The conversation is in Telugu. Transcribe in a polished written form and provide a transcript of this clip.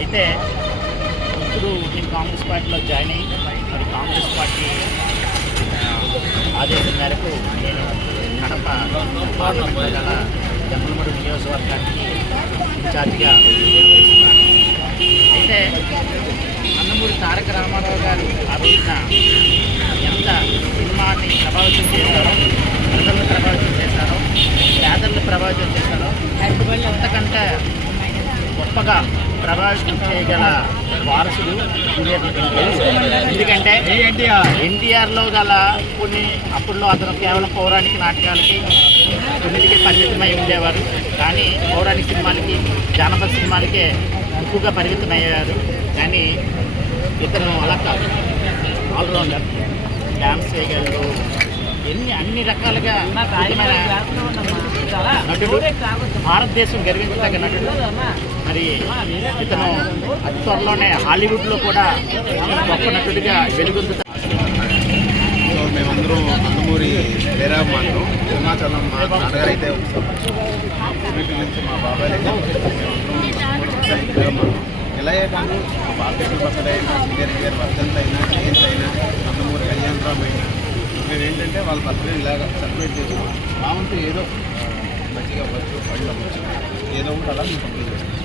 అయితే ఇప్పుడు నేను కాంగ్రెస్ పార్టీలో జాయిన్ అయ్యి మరి కాంగ్రెస్ పార్టీ ఆదేశం మేరకు నేను కడప పార్లమెంట్లో గల జమ్మలమడుగు నియోజకవర్గానికి ఇన్ఛార్జిగా వ్యవహరిస్తున్నాను. అయితే నందమూరి తారక రామారావు గారు ఆ రోజున ఎంత సినిమాని ప్రభావితం చేశారో, ప్రజలను ప్రభావితం చేశారో, పేదలను ప్రభావితం చేశారో అంతకంటే గొప్పగా ప్రభావితం చేయగల వారసుడు ఎందుకంటే ఎన్టీఆర్లో గల కొన్ని అప్పుడులో అతను కేవలం పౌరాణిక నాటకాలకి కొన్నిటికి పరిమితమై ఉండేవారు. కానీ పౌరాణిక సినిమాలకి, జానపద సినిమాలకే ఎక్కువగా పరిమితమయ్యేవారు. కానీ ఇతను అలా కాదు, ఆల్రౌండర్, డ్యాన్స్ చేయగలరు, అన్ని రకాలుగా నటుడు, భారతదేశం గర్వించదగ్గ నటుడు. మరి ఇతను అతి త్వరలోనే హాలీవుడ్లో కూడా గొప్ప నటుడిగా వెలుగొందుతారు. సో మేమందరం నందమూరి వీరాభిమానులు. సింహాచలం మా నాన్నగారు అయితే వీటి నుంచి మా బాబాయ్ అయితే వీరాభిమానులు. ఇలాగే కానీ మా బాలకృష్ణ ప్రసాద్ అయినా, శ్రీగారి వర్ధంత్ అయినా, జయంత్ అయినా, నందమూరి కళ్యాణరామ్ అయినా, మేము ఏంటంటే వాళ్ళ బర్త్డే ఇలాగ సెలబ్రేట్ చేసుకున్నాం. మా వంతు ఏదో మంచిగా అవ్వచ్చు, పళ్ళు అవ్వచ్చు, ఏదో ఒకటి అలా మేము కంప్లీట్ చేస్తాం.